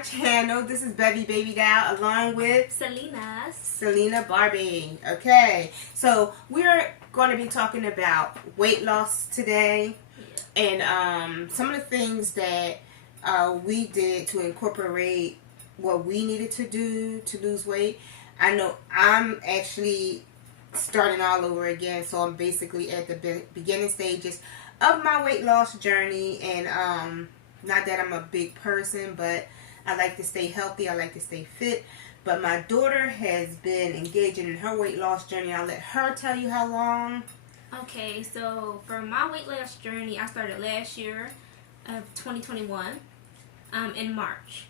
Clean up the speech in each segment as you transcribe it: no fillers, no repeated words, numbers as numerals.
my channel. This is Bevy Baby Doll along with Selena Barbie. Okay, so we're going to be talking about weight loss today, and some of the things that we did to incorporate what we needed to do to lose weight. I know I'm actually starting all over again, so I'm basically at the beginning stages of my weight loss journey, and not that I'm a big person, but I like to stay healthy, I like to stay fit. But my daughter has been engaging in her weight loss journey. I'll let her tell you how long. Okay, so for my weight loss journey, I started last year of 2021 in March.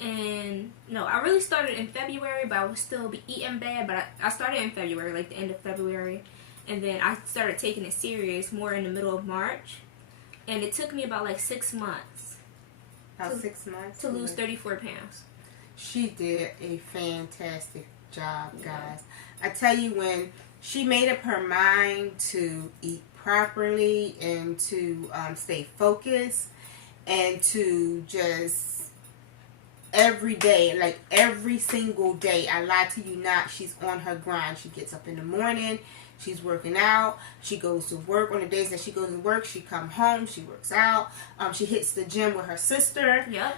And no, I really started in February, but I was still eating bad. But I started in February, like the end of February. And then I started taking it serious more in the middle of March. And it took me about like 6 months. About 6 months? To lose 34 pounds. She did a fantastic job, guys. I tell you, when she made up her mind to eat properly and to stay focused and to just every day, like every single day, I lie to you not, she's on her grind. She gets up in the morning, she's working out, she goes to work. On the days that she goes to work, she comes home, she works out, she hits the gym with her sister. Yep.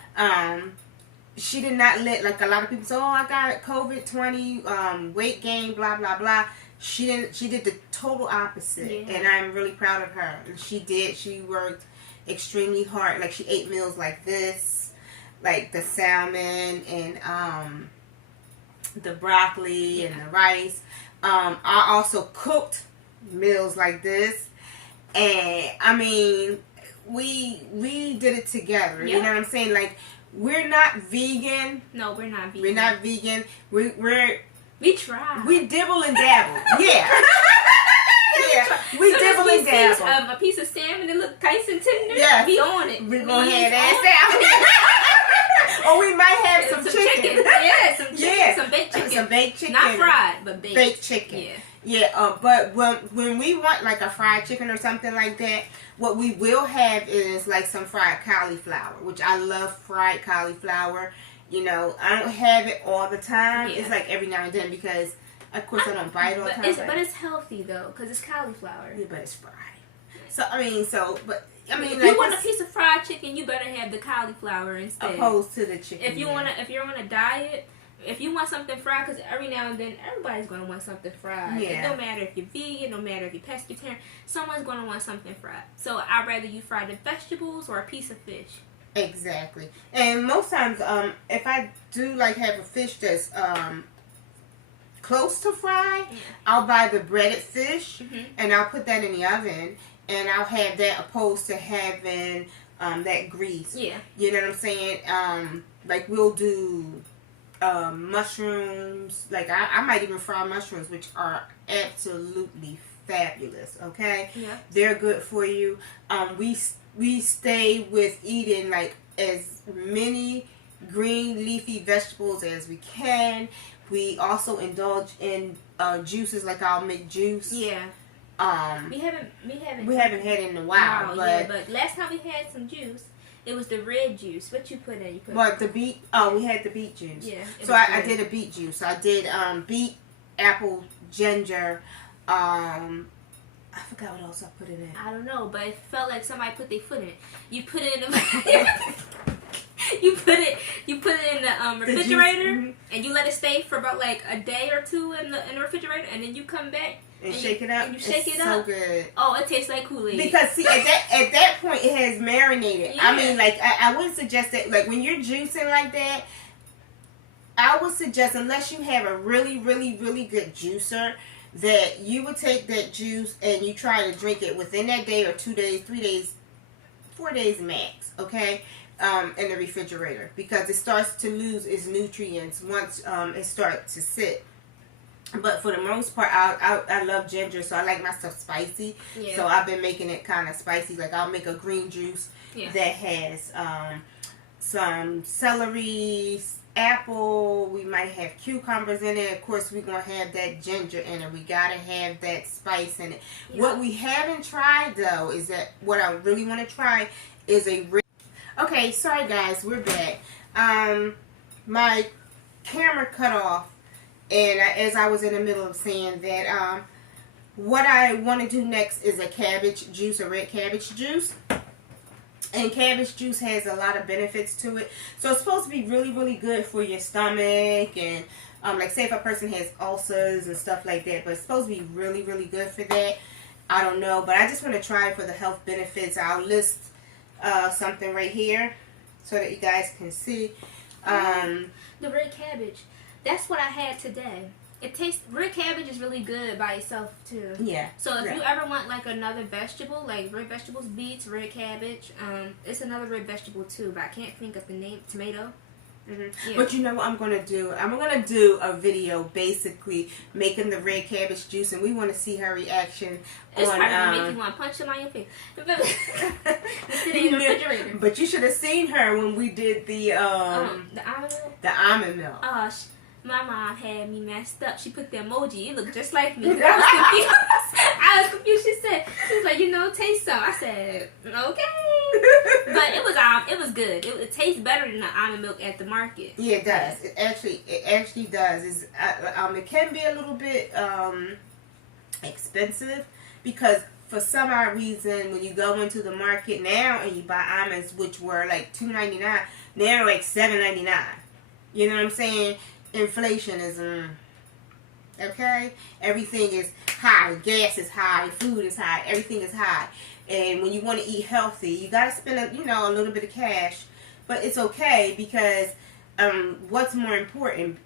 She did not let, like a lot of people say, oh, I got COVID-20, weight gain, blah, blah, blah. She didn't. She did the total opposite. Yeah. And I'm really proud of her. And she worked extremely hard. Like, she ate meals like this, like the salmon and the broccoli and the rice. I also cooked meals like this. And, I mean, we did it together. Yep. You know what I'm saying? Like, we're not vegan. No, we're not vegan. We're not vegan. We try. We dibble and dabble. Yeah. Yeah. We so dibble and dabble. A piece of salmon that look nice and tender. Yeah. We on it. We're gonna have that salmon. Or we might have some chicken. Yeah, some chicken. Yeah. Some baked chicken. Some baked chicken. Not fried, but baked. Baked chicken. Yeah. Yeah, but when we want like a fried chicken or something like that, what we will have is like some fried cauliflower, which I love fried cauliflower. You know, I don't have it all the time. Yeah. It's like every now and then because, of course, I don't buy it all the time. But it's healthy though, because it's cauliflower. Yeah, but it's fried. So I mean, if you want a piece of fried chicken, you better have the cauliflower instead. Opposed to the chicken. If you're on a diet. If you want something fried, because every now and then everybody's going to want something fried. Yeah. It don't matter if you're vegan, no matter if you're pescatarian, someone's going to want something fried. So I'd rather you fry the vegetables or a piece of fish. Exactly. And most times, if I do like have a fish that's close to fried, I'll buy the breaded fish and I'll put that in the oven and I'll have that opposed to having that grease. Yeah. You know what I'm saying? Like we'll do mushrooms. Like I might even fry mushrooms, which are absolutely fabulous. Okay, yeah, they're good for you. We stay with eating like as many green leafy vegetables as we can. We also indulge in juices, like I'll make juice. Yeah. We haven't had it in a while. But last time we had some juice, it was the red juice. What you put in? The beet. Oh, we had the beet juice. Yeah. So I did a beet juice. I did beet, apple, ginger. I forgot what else I put it in. I don't know, but it felt like somebody put their foot in it. You put it in the you put it in the refrigerator and you let it stay for about like a day or two in the refrigerator, and then you come back and shake it up. And you shake it up. So good. Oh, it tastes like Kool-Aid. Because see, at that point, it has marinated. Yeah. I mean, like I would suggest that, like when you're juicing like that, I would suggest, unless you have a really, really, really good juicer, that you would take that juice and you try to drink it within that day or 2 days, 3 days, 4 days max. Okay. In the refrigerator, because it starts to lose its nutrients once it starts to sit. But for the most part, I love ginger, so I like my stuff spicy. Yeah. So I've been making it kind of spicy. Like I'll make a green juice that has some celery, apple. We might have cucumbers in it. Of course, we're gonna have that ginger in it. We gotta have that spice in it. Yeah. What we haven't tried though is that what I really want to try is a. Okay, sorry guys, we're back. my camera cut off, and as I was in the middle of saying that, what I want to do next is a cabbage juice, a red cabbage juice. And cabbage juice has a lot of benefits to it. So it's supposed to be really, really good for your stomach. And like say if a person has ulcers and stuff like that. But it's supposed to be really, really good for that. I don't know. But I just want to try it for the health benefits. I'll list something right here so that you guys can see. The red cabbage. That's what I had today. It tastes, red cabbage is really good by itself too. Yeah. So if you ever want like another vegetable, like red vegetables, beets, red cabbage, it's another red vegetable too, but I can't think of the name. Tomato. Mm-hmm. Yeah. But you know what I'm gonna do? I'm gonna do a video basically making the red cabbage juice, and we want to see her reaction. It's probably gonna make you want to punch him on your face. Sitting in the refrigerator. But you should have seen her when we did the almond milk. The almond milk. My mom had me messed up. She put the emoji. It looked just like me. I was confused. She was like, taste some. I said, okay. But it was good. It tastes better than the almond milk at the market. Yeah, it does. It actually does. It can be a little bit expensive because for some odd reason when you go into the market now and you buy almonds, which were like $2.99, now they're like $7.99. You know what I'm saying? Inflation is okay. Everything is high. Gas is high. Food is high. Everything is high. And when you want to eat healthy, you gotta spend a little bit of cash. But it's okay because what's more important,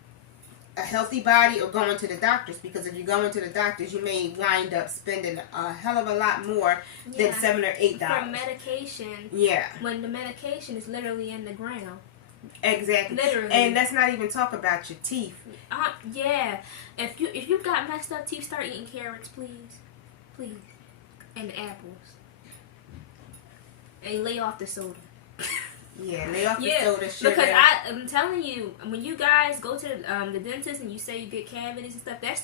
a healthy body or going to the doctors? Because if you go into the doctors, you may wind up spending a hell of a lot more than $7 or $8 for medication. Yeah. When the medication is literally in the ground. Exactly. Literally. And let's not even talk about your teeth. Yeah. If you got messed up teeth, start eating carrots, please. Please. And apples. And lay off the soda. Yeah, lay off the soda, sugar. Because I'm telling you, when you guys go to the dentist and you say you get cavities and stuff, that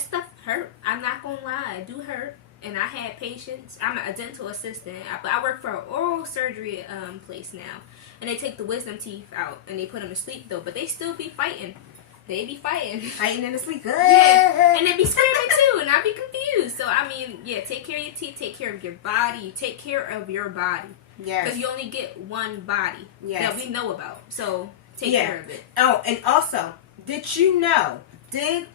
stuff hurt. I'm not gonna lie, it do hurt. And I had patients. I'm a dental assistant, but I work for an oral surgery place now. And they take the wisdom teeth out and they put them to sleep though, but they still be fighting. They be fighting. Fighting in the sleep. Yeah. And they be screaming too, and I be confused. So I mean, yeah, take care of your teeth, take care of your body. You take care of your body. Yes. Because you only get one body that we know about. So take care of it. Oh, and also, did you know that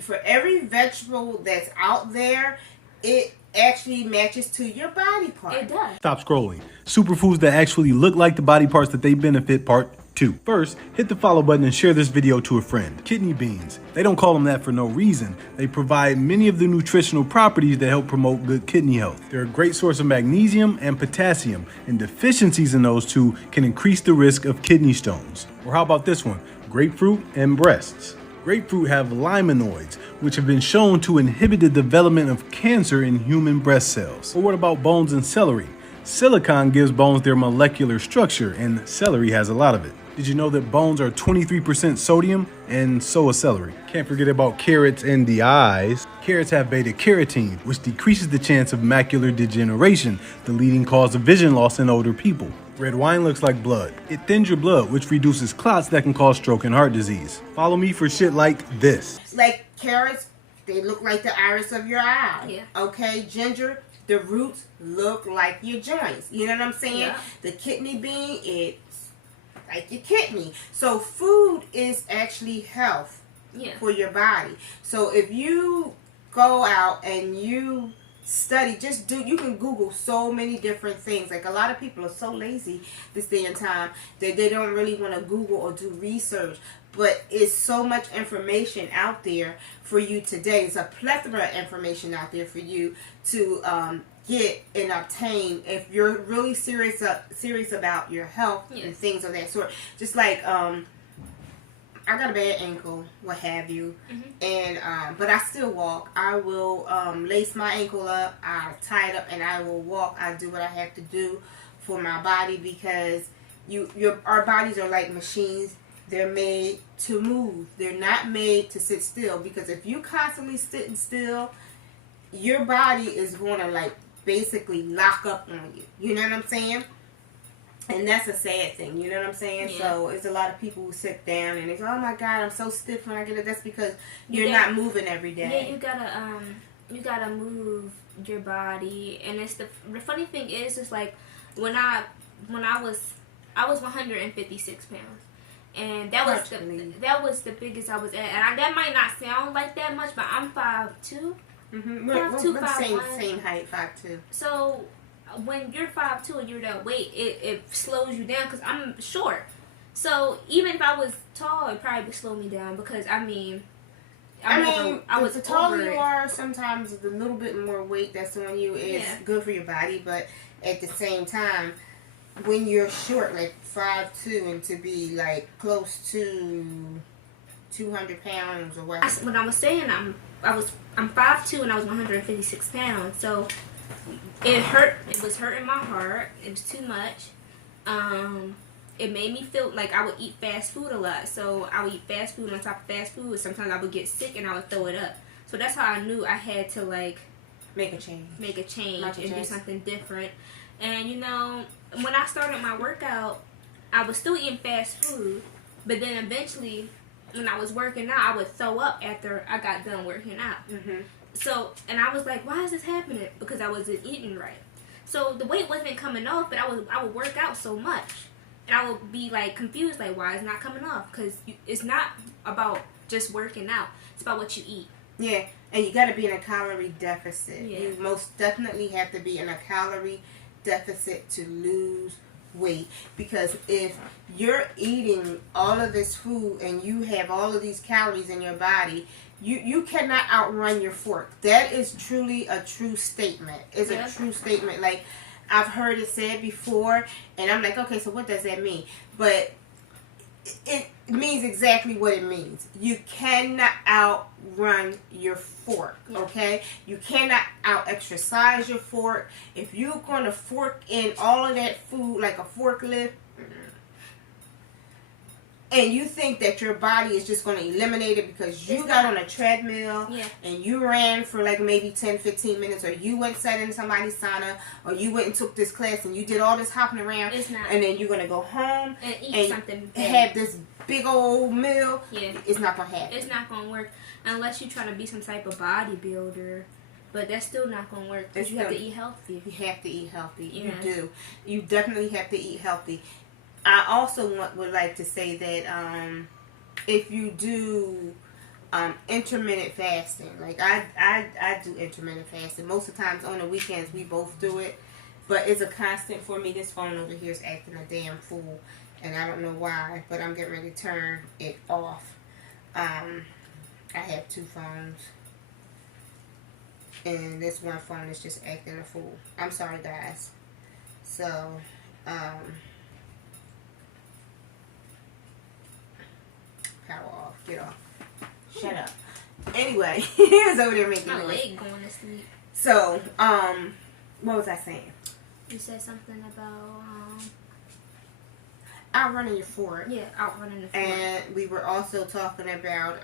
for every vegetable that's out there, it actually matches to your body part? It does. Stop scrolling. Superfoods that actually look like the body parts that they benefit, part 2. First, hit the follow button and share this video to a friend. Kidney beans. They don't call them that for no reason. They provide many of the nutritional properties that help promote good kidney health. They're a great source of magnesium and potassium, and deficiencies in those two can increase the risk of kidney stones. Or how about this one? Grapefruit and breasts. Grapefruit have limonoids, which have been shown to inhibit the development of cancer in human breast cells. Or what about bones and celery? Silicon gives bones their molecular structure, and celery has a lot of it. Did you know that bones are 23% sodium? And so is celery. Can't forget about carrots and the eyes. Carrots have beta carotene, which decreases the chance of macular degeneration, the leading cause of vision loss in older people. Red wine looks like blood. It thins your blood, which reduces clots that can cause stroke and heart disease. Follow me for shit like this. Like carrots, they look like the iris of your eye. Yeah. Okay, ginger, the roots look like your joints. You know what I'm saying? Yeah. The kidney bean, it's like your kidney. So food is actually health for your body. So if you go out and you study, you can Google so many different things. Like a lot of people are so lazy this day and time that they don't really want to Google or do research. But it's so much information out there for you today. It's a plethora of information out there for you to get and obtain if you're really serious about your health and things of that sort. Just like I got a bad ankle, what have you, and but I still walk. I will lace my ankle up, I tie it up, and I will walk. I do what I have to do for my body because our bodies are like machines. They're made to move. They're not made to sit still, because if you constantly sitting still, your body is going to like basically lock up on you. You know what I'm saying? And that's a sad thing, you know what I'm saying? Yeah. So it's a lot of people who sit down and they go, oh my God, I'm so stiff when I get it. That's because you're Yeah. not moving every day. Yeah, you gotta move your body, and it's the funny thing is like when I was 156 pounds, and that was the biggest I was at, and that might not sound like that much, but I'm 5'2". Mm-hmm. 5'2", We're 5'1". same height, 5'2". So when you're 5'2" and you're that weight, it slows you down because I'm short. So even if I was tall, it probably would slow me down because the taller you are, sometimes the little bit more weight that's on you is good for your body, but at the same time, when you're short, like 5'2", and to be like close to 200 pounds or whatever. When I was saying I'm 5'2" and I was 156 pounds, so it hurt. It was hurting my heart. It was too much. It made me feel like I would eat fast food a lot. So I would eat fast food on top of fast food. Sometimes I would get sick and I would throw it up. So that's how I knew I had to like make a change and do something different. And you know, when I started my workout, I was still eating fast food, but then eventually, when I was working out, I would throw up after I got done working out. Mm-hmm. So, and I was like, why is this happening? Because I wasn't eating right. So the weight wasn't coming off, but I would work out so much, and I would be like confused, like why is it not coming off? Because it's not about just working out; it's about what you eat. Yeah, and you got to be in a calorie deficit. Yeah. You most definitely have to be in a calorie deficit to lose weight, because if you're eating all of this food and you have all of these calories in your body, you cannot outrun your fork. That is truly a true statement. It's a true statement. Like, I've heard it said before, and I'm like, okay, so what does that mean? But it means exactly what it means. You cannot outrun your fork, okay? You cannot out-exercise your fork. If you're going to fork in all of that food like a forklift, and you think that your body is just going to eliminate it because you got on a treadmill and you ran for like maybe 10-15 minutes, or you went sat in somebody's sauna, or you went and took this class and you did all this hopping around, and then you're going to go home and eat something big. Have this big old meal, it's not going to happen. It's not going to work unless you're trying to be some type of bodybuilder. But that's still not going to work because you have to eat healthy. You have to eat healthy. Yes. You do. You definitely have to eat healthy. I also would like to say that if you do intermittent fasting, like I do intermittent fasting. Most of the times on the weekends we both do it, but it's a constant for me. This phone over here is acting a damn fool, and I don't know why, but I'm getting ready to turn it off. I have two phones, and this one phone is just acting a fool. I'm sorry, guys. So, power off. Get off. Shut up. Anyway, he was over there making my noise. leg going to sleep. So, what was I saying? You said something about outrunning your fork. Yeah, outrunning the fork. And we were also talking about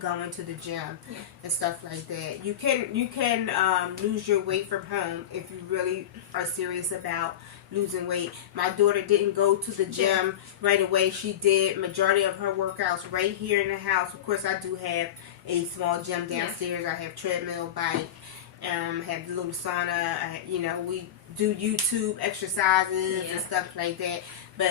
going to the gym and stuff like that. You can lose your weight from home if you really are serious about losing weight. My daughter didn't go to the gym right away. She did majority of her workouts right here in the house. Of course, I do have a small gym downstairs. I have treadmill, bike, have the little sauna. We do YouTube exercises and stuff like that,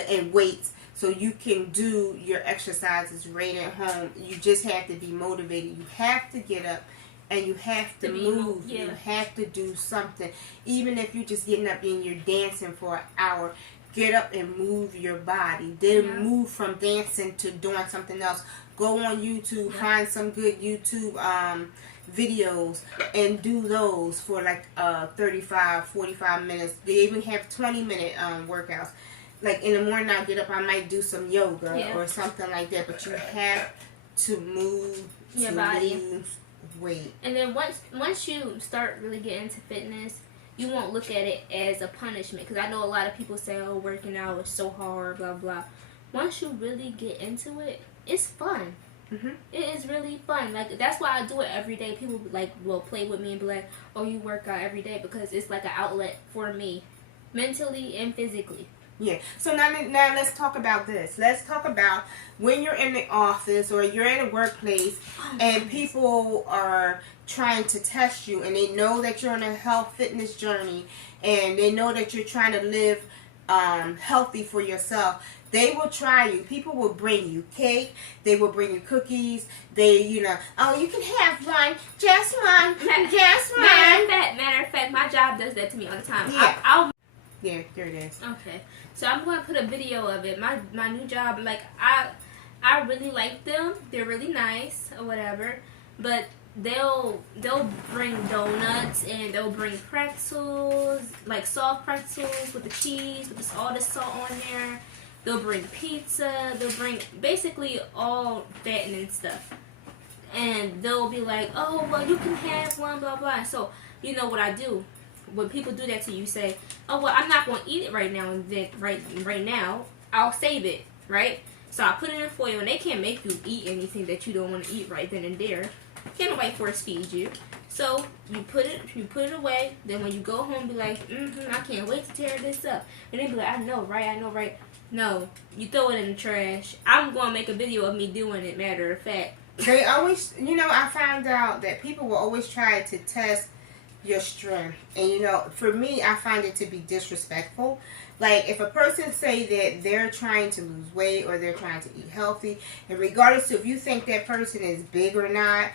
and weights. So you can do your exercises right at home. You just have to be motivated. You have to get up and you have to move. You have to do something. Even if you're just getting up and you're dancing for an hour, get up and move your body. Then move from dancing to doing something else. Go on YouTube, find some good YouTube videos and do those for like 35, 45 minutes. They even have 20-minute workouts. Like in the morning I get up, I might do some yoga or something like that. But you have to move your to body. lose weight. And then once you start really getting into fitness, you won't look at it as a punishment. Because I know a lot of people say, oh, working out is so hard, blah, blah. Once you really get into it, it's fun. Mm-hmm. It is really fun. Like, that's why I do it every day. People will play with me and be like, oh, you work out every day, because it's like an outlet for me. mentally and physically. Yeah. So now let's talk about this. Let's talk about when you're in the office or you're in a workplace and people are trying to test you and they know that you're on a health fitness journey and they know that you're trying to live healthy for yourself. They will try you. People will bring you cake. They will bring you cookies. They, oh, you can have one. Just one. Just one. Matter of fact, my job does that to me all the time. Yeah. Yeah, there it is. Okay. So I'm going to put a video of it. My new job, like, I really like them. They're really nice or whatever. But they'll bring donuts and they'll bring pretzels, like soft pretzels with the cheese, with all the salt on there. They'll bring pizza. They'll bring basically all fattening stuff. And they'll be like, oh, well, you can have one, blah, blah. So, you know what I do? When people do that to you, say, oh, well, I'm not going to eat it right now. And then right now, I'll save it, right? So I put it in foil, and they can't make you eat anything that you don't want to eat right then and there. Can't nobody force feed you. So you put it away. Then when you go home, be like, I can't wait to tear this up. And they be like, I know, right? No, you throw it in the trash. I'm going to make a video of me doing it, matter of fact. They always, I found out that people will always try to test your strength. And, for me, I find it to be disrespectful. Like, if a person say that they're trying to lose weight or they're trying to eat healthy, and regardless of if you think that person is big or not,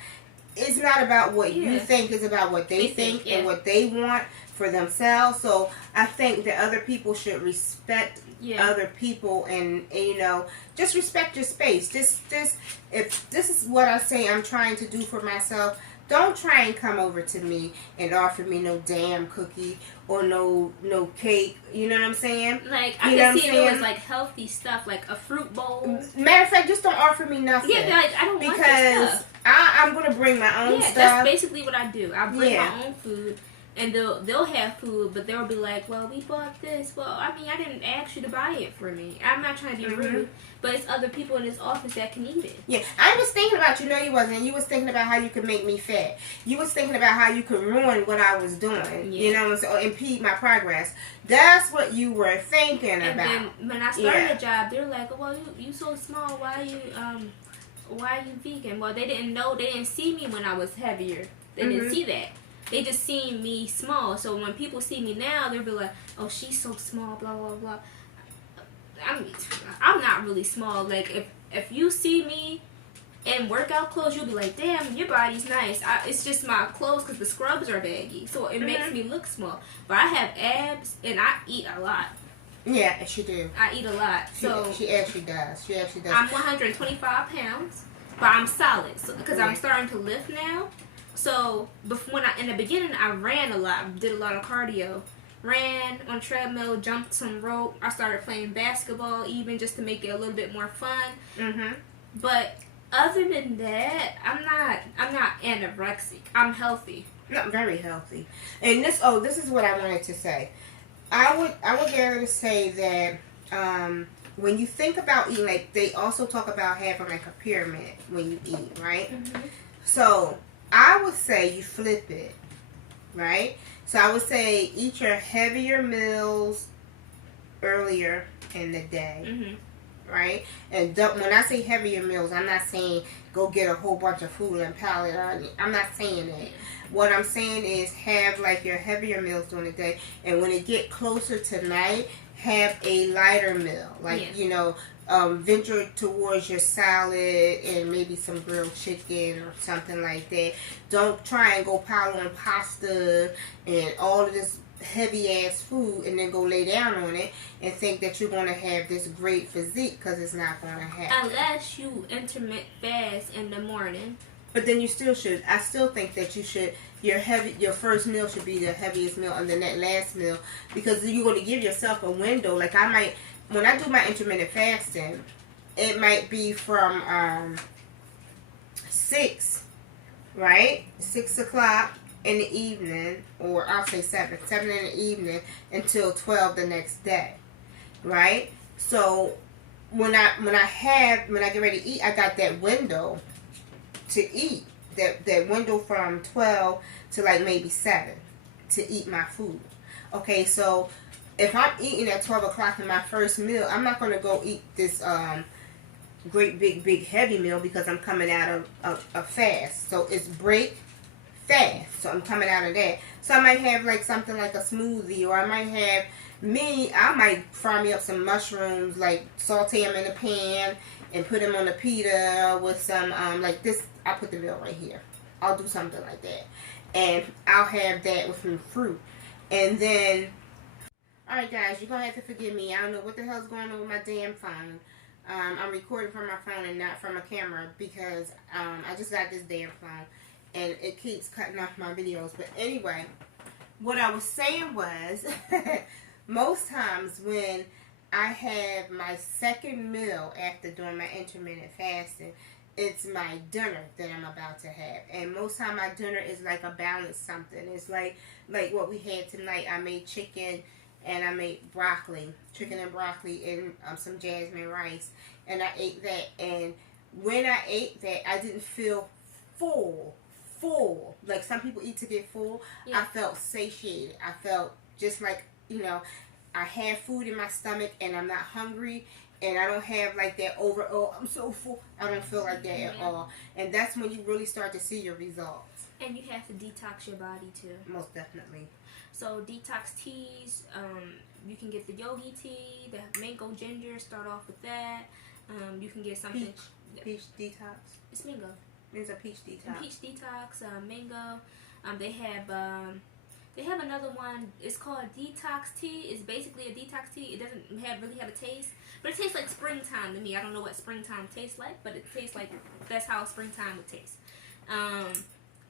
it's not about what you think, it's about what they think and what they want for themselves. So I think that other people should respect other people and just respect your space. If this is what I say I'm trying to do for myself, don't try and come over to me and offer me no damn cookie or no cake. You know what I'm saying? Like, I can see it was like healthy stuff, like a fruit bowl. Matter of fact, just don't offer me nothing. Yeah, like, I don't want your stuff. I'm going to bring my own stuff. Yeah, that's basically what I do. I bring my own food. And they'll have food, but they'll be like, well, we bought this. Well, I mean, I didn't ask you to buy it for me. I'm not trying to be rude, but it's other people in this office that can eat it. Yeah, I was thinking about you. No, you wasn't. You was thinking about how you could make me fat. You was thinking about how you could ruin what I was doing. Yeah. Or impede my progress. That's what you were thinking about. And then when I started the job, they were like, well, you so small. Why are you vegan? Well, they didn't know. They didn't see me when I was heavier. They didn't see that. They just seen me small. So when people see me now, they'll be like, oh, she's so small, blah, blah, blah. I'm not really small. Like, if you see me in workout clothes, you'll be like, damn, your body's nice. It's just my clothes because the scrubs are baggy. So it makes me look small. But I have abs, and I eat a lot. Yeah, she do. I eat a lot. So she actually does. I'm 125 pounds, but I'm solid. Because I'm starting to lift now. So in the beginning, I ran a lot, did a lot of cardio, ran on treadmill, jumped some rope. I started playing basketball even just to make it a little bit more fun. But other than that, I'm not anorexic. I'm healthy. Not very healthy. And this is what I wanted to say. I would dare to say that when you think about eating, like they also talk about having like a pyramid when you eat, right? So I would say you flip it, right? So I would say eat your heavier meals earlier in the day, right? And when I say heavier meals, I'm not saying go get a whole bunch of food and pile it on you. I'm not saying that. What I'm saying is have like your heavier meals during the day, and when it get closer to night, have a lighter meal, like venture towards your salad and maybe some grilled chicken or something like that. Don't try and go pile on pasta and all of this heavy ass food and then go lay down on it and think that you're going to have this great physique, because it's not going to happen. Unless you intermittent fast in the morning. But then you still should. I still think that you should. Your first meal should be the heaviest meal, and then that last meal, because you're going to give yourself a window. Like when I do my intermittent fasting, it might be from 6, right? 6 o'clock in the evening, or I'll say 7 in the evening until 12 the next day, right? So when I get ready to eat, I got that window to eat. That window from 12 to like maybe 7 to eat my food. Okay, so if I'm eating at 12 o'clock in my first meal, I'm not going to go eat this great big heavy meal because I'm coming out of a fast. So it's break fast. So I'm coming out of that. So I might have like something like a smoothie, or I might fry me up some mushrooms, like saute them in a pan and put them on a pita with some like this. I'll put the meal right here. I'll do something like that, and I'll have that with some fruit. And then, alright guys, you're gonna have to forgive me. I don't know what the hell's going on with my damn phone. I'm recording from my phone and not from a camera because I just got this damn phone and it keeps cutting off my videos. But anyway, what I was saying was most times when I have my second meal after doing my intermittent fasting, it's my dinner that I'm about to have. And most time my dinner is like a balanced something. It's like what we had tonight. I made chicken and I made chicken and broccoli and some jasmine rice. And I ate that. And when I ate that, I didn't feel full. Like some people eat to get full. Yeah. I felt satiated. I felt just like, I have food in my stomach and I'm not hungry. And I don't have like that I'm so full. I don't feel like that at all. And that's when you really start to see your results. And you have to detox your body too. Most definitely. So detox teas, you can get the yogi tea, the mango ginger, start off with that. You can get something. Peach detox. It's mango. It's a peach detox. Peach detox, mango. They have another one. It's called detox tea. It's basically a detox tea. It doesn't really have a taste, but it tastes like springtime to me. I don't know what springtime tastes like, but it tastes like that's how springtime would taste.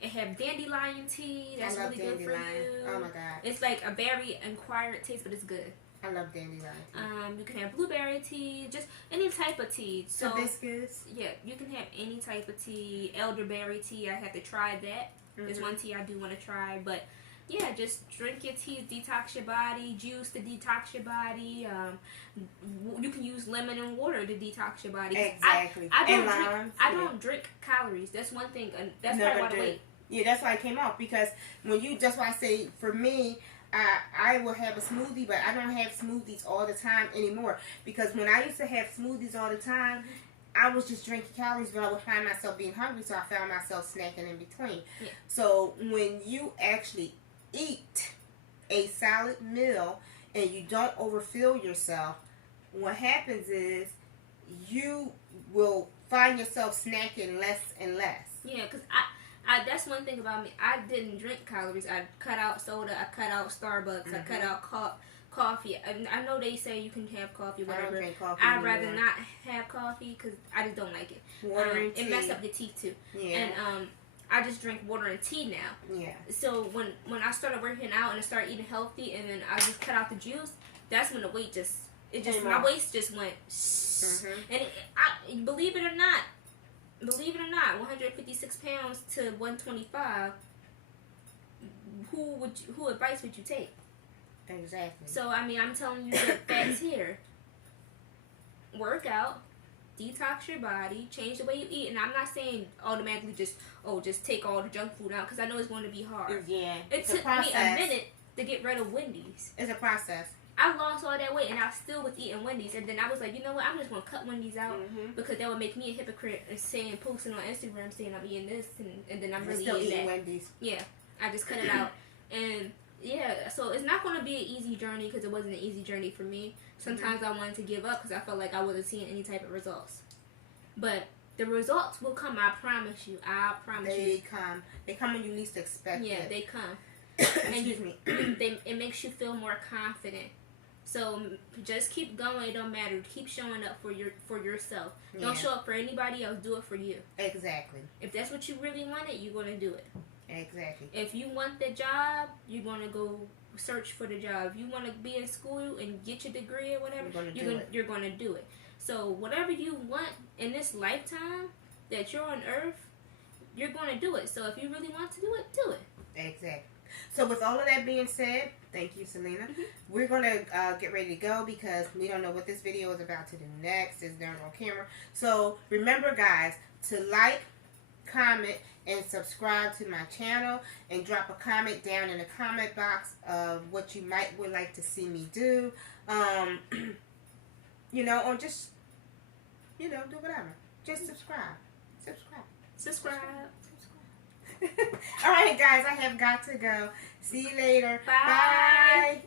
It have dandelion tea. That's really good for you. Oh my god! It's like a berry acquired taste, but it's good. I love dandelion tea. You can have blueberry tea, just any type of tea. So hibiscus. Yeah, you can have any type of tea. Elderberry tea. I have to try that. There's one tea I do want to try, but. Yeah, just drink your tea, detox your body, juice to detox your body. You can use lemon and water to detox your body. Exactly. I don't drink calories. That's one thing. That's part of the weight. Yeah, that's why I came off, because that's why I say, for me, I will have a smoothie, but I don't have smoothies all the time anymore. Because when I used to have smoothies all the time, I was just drinking calories, but I would find myself being hungry, so I found myself snacking in between. Yeah. So when you actually eat a solid meal and you don't overfill yourself, what happens is you will find yourself snacking less and less. Yeah, because I that's one thing about me. I didn't drink calories. I cut out soda. I cut out Starbucks. I cut out coffee. I know they say you can have coffee, whatever. I don't drink coffee I'd rather not have coffee because I just don't like it. Water and tea. It messes up the teeth too. Yeah. And I just drink water and tea now. Yeah. So when I started working out and I started eating healthy, and then I just cut out the juice, that's when the weight my waist just went. And believe it or not, 156 pounds to 125. Who advice would you take? Exactly. So I'm telling you that that's here. Work out. Detox your body, change the way you eat, and I'm not saying automatically just take all the junk food out, because I know it's going to be hard. Yeah, it took me a minute to get rid of Wendy's. It's a process. I lost all that weight, and I still was eating Wendy's, and then I was like, you know what? I'm just going to cut Wendy's out because that would make me a hypocrite and posting on Instagram saying I'm eating this, and then I'm really eating that. Wendy's. Yeah, I just cut it out, and yeah, so it's not going to be an easy journey, because it wasn't an easy journey for me. Sometimes I wanted to give up because I felt like I wasn't seeing any type of results. But the results will come, I promise you. I promise you. They come. They come when you least expect it. Yeah, they come. Excuse me. It makes you feel more confident. So just keep going. It don't matter. Keep showing up for yourself. Yeah. Don't show up for anybody else. Do it for you. Exactly. If that's what you really wanted, you're going to do it. Exactly. If you want the job, you're going to go search for the job. If you want to be in school and get your degree or whatever, you're going to do it. So whatever you want in this lifetime that you're on earth, you're going to do it. So if you really want to do it, do it. Exactly. So with all of that being said, thank you, Selena. We're going to get ready to go because we don't know what this video is about to do next. It's done on camera. So remember, guys, to like, comment, and subscribe to my channel, and drop a comment down in the comment box of what you would like to see me do. You know, or just, you know, do whatever. Just subscribe. Subscribe. All right, guys, I have got to go. See you later. Bye. Bye.